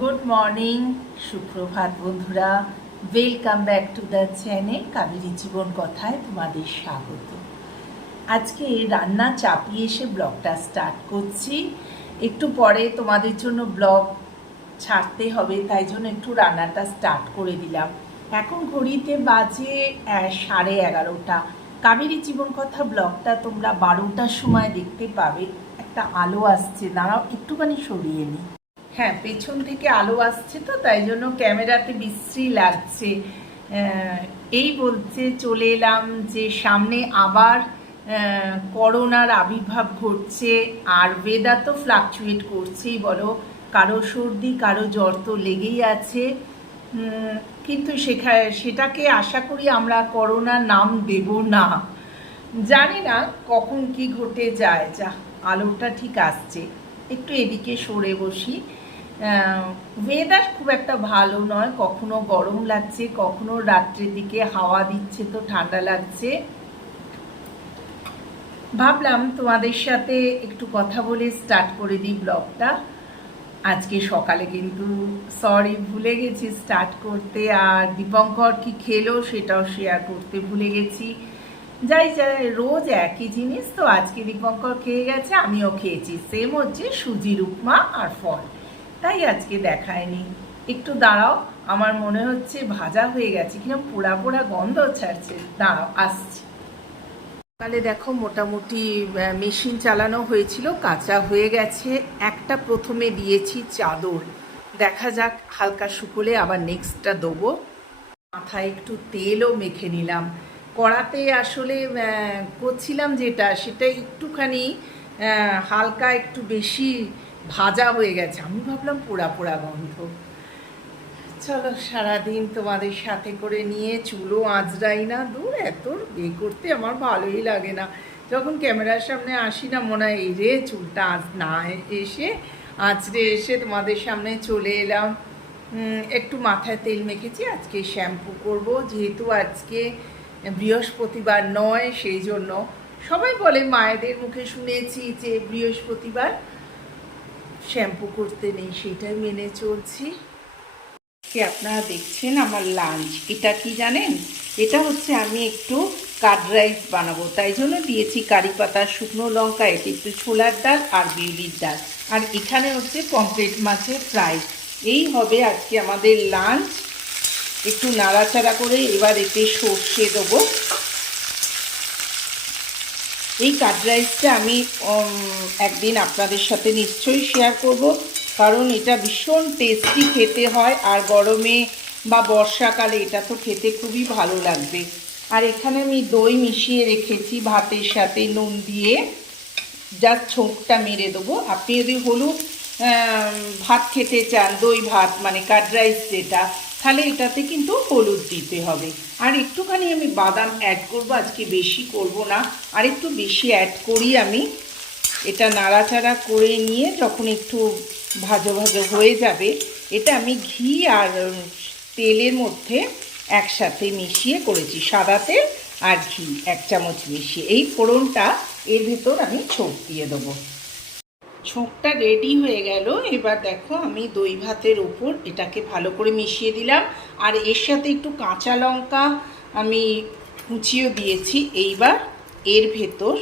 Good morning সুপ্রভাত বন্ধুরা। Welcome back to the channel Kaberi জীবন কথায় তোমাদের স্বাগত। আজকে রান্না চাপিয়ে এসে ব্লগটা স্টার্ট করছি। একটু পরে তোমাদের জন্য ব্লগ ছাড়তে হবে, তাই জন্য একটু রান্নাটা স্টার্ট করে দিলাম। এখন ঘড়িতে বাজে সাড়ে এগারোটা। কাবেরী জীবন কথা ব্লগটা তোমরা বারোটার সময় দেখতে পাবে। একটা আলো আসছে, দাঁড়াও, একটুখানি সরিয়ে নিই। হ্যাঁ পেছন থেকে আলো আসছে তো, তাই জন্য ক্যামেরাতে বিশ্রী লাগছে। এই বলছে, চলে এলাম যে সামনে আবার করোনার আবির্ভাব ঘটছে। আর ওয়েদার তো ফ্লাকচুয়েট করছেই বলো, কারও সর্দি, কারও জ্বর তো লেগেই আছে। কিন্তু সেখা, সেটাকে আশা করি আমরা করোনার নাম দেব না। জানি না কখন কি ঘটে যায়। যা আলোটা ঠিক আসছে। একটু এদিকে সরে বসি। ওয়েদার খুব একটা ভালো নয়। কখনো গরম লাগছে, কখনো রাত্রের দিকে হাওয়া দিচ্ছে তো ঠান্ডা লাগছে। ভাবলাম তোমাদের সাথে একটু কথা বলে স্টার্ট করে দিই ব্লগটা আজকে সকালে কিন্তু সরি ভুলে গেছি স্টার্ট করতে। আর দীপঙ্কর কি খেলো সেটাও শেয়ার করতে ভুলে গেছি। যাই যাই, রোজ একই জিনিস। তো আজকে দীপঙ্কর খেয়ে গেছে, আমিও খেয়েছি। সেম হচ্ছে সুজির উপমা আর ফল। তাই আজকে দেখায়নি। একটু দাঁড়াও, আমার মনে হচ্ছে ভাজা হয়ে গেছে, কিনা পোড়া পোড়া গন্ধ ছাড়ছে। দাঁড়াও, আসছি। সকালে দেখো, মোটামুটি মেশিন চালানো হয়েছিল, কাঁচা হয়ে গেছে। একটা প্রথমে দিয়েছি চাদর। দেখা যাক, হালকা শুকোলে আবার নেক্সটটা দেবো। মাথায় একটু তেলও মেখে নিলাম। কড়াতে আসলে করছিলাম যেটা, সেটা একটুখানি হালকা একটু বেশি ভাজা হয়ে গেছে। আমি ভাবলাম পোড়া পোড়া গন্ধ। চলো সারাদিন তোমাদের সাথে করে নিয়ে চুলো আঁচড়াই না। দূর, এত বে করতে আমার ভালোই লাগে না। যখন ক্যামেরার সামনে আসি না, মনে হয় রে, চুলটা আঁচ না এসে আঁচড়ে এসে তোমাদের সামনে চলে এলাম। একটু মাথায় তেল মেখেছি, আজকে শ্যাম্পু করব। যেহেতু আজকে বৃহস্পতিবার নয়, সেই জন্য সবাই বলে মায়েদের মুখে শুনেছি যে বৃহস্পতিবার শ্যাম্পু করতে নেই, সেটাই মেনে চলছি। কি আপনারা দেখছেন আমার লাঞ্চ? এটা কি জানেন? এটা হচ্ছে আমি একটু কার্ড রাইস বানাবো, তাই জন্য দিয়েছি কারি পাতা, শুকনো লঙ্কা, এতে একটু ছোলার ডাল আর বিউলির ডাল। আর এখানে হচ্ছে পমপ্লেট মাছের ফ্রাই। এই হবে আজকে আমাদের লাঞ্চ। একটু নাড়াচাড়া করে এবার এতে সর্ষে দেবো। এই কাট রাইসটা আমি একদিন আপনাদের সাথে নিশ্চয়ই শেয়ার করব। কারণ এটা ভীষণ টেস্টি খেতে হয় আর গরমে বা বর্ষাকালে এটা তো খেতে খুবই ভালো লাগবে। আর এখানে আমি দই মিশিয়ে রেখেছি ভাতের সাথে, নুন দিয়ে। জাস্ট ছোঁকটা মেরে দেবো। আপনি যদি হলুদ ভাত খেতে চান, দই ভাত মানে কাট রাইস যেটা তাহলে এটাতে কিন্তু হলুদ দিতে হবে। আর একটুখানি আমি বাদাম অ্যাড করব, আজকে বেশি করব না। আর একটু বেশি অ্যাড করি আমি। এটা নাড়াচাড়া করে নিয়ে যখন একটু ভাজো ভাজো হয়ে যাবে, এটা আমি ঘি আর তেলের মধ্যে একসাথে মিশিয়ে করেছি, সাদা তেল আর ঘি, এক চামচ মিশিয়ে। এই ফোড়নটা এর ভেতর আমি ছোপ দিয়ে দেবো। ছোঁকটা রেডি হয়ে গেল। এবার দেখো আমি দই ভাতের ওপর এটাকে ভালো করে মিশিয়ে দিলাম। আর এর সাথে একটু কাঁচা লঙ্কা আমি কুচিও দিয়েছি। এইবার এর ভেতর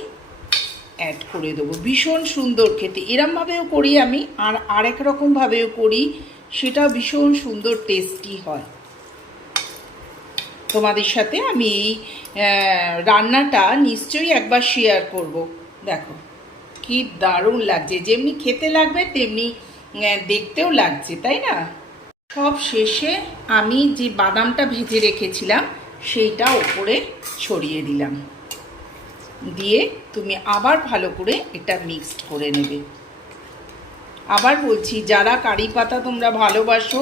অ্যাড করে দেবো। ভীষণ সুন্দর খেতে। এরমভাবেও করি আমি, আর আরেক রকমভাবেও করি। সেটা ভীষণ সুন্দর টেস্টি হয়। তোমাদের সাথে আমি এই রান্নাটা নিশ্চয়ই একবার শেয়ার করব। দেখো। কি দারুণ লাগছে। যেমনি খেতে লাগবে, তেমনি দেখতেও লাগছে, তাই না? সব শেষে আমি যে বাদামটা ভেজে রেখেছিলাম, সেইটা ওপরে ছড়িয়ে দিলাম। দিয়ে তুমি আবার ভালো করে এটা মিক্সড করে নেবে। আবার বলছি, যারা কারি পাতা তোমরা ভালোবাসো,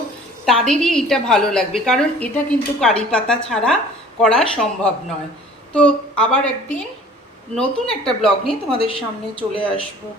তাদেরই এটা ভালো লাগবে, কারণ এটা কিন্তু কারি পাতা ছাড়া করা সম্ভব নয়। তো আবার একদিন নতুন একটা ব্লগ নিয়ে তোমাদের সামনে চলে আসব।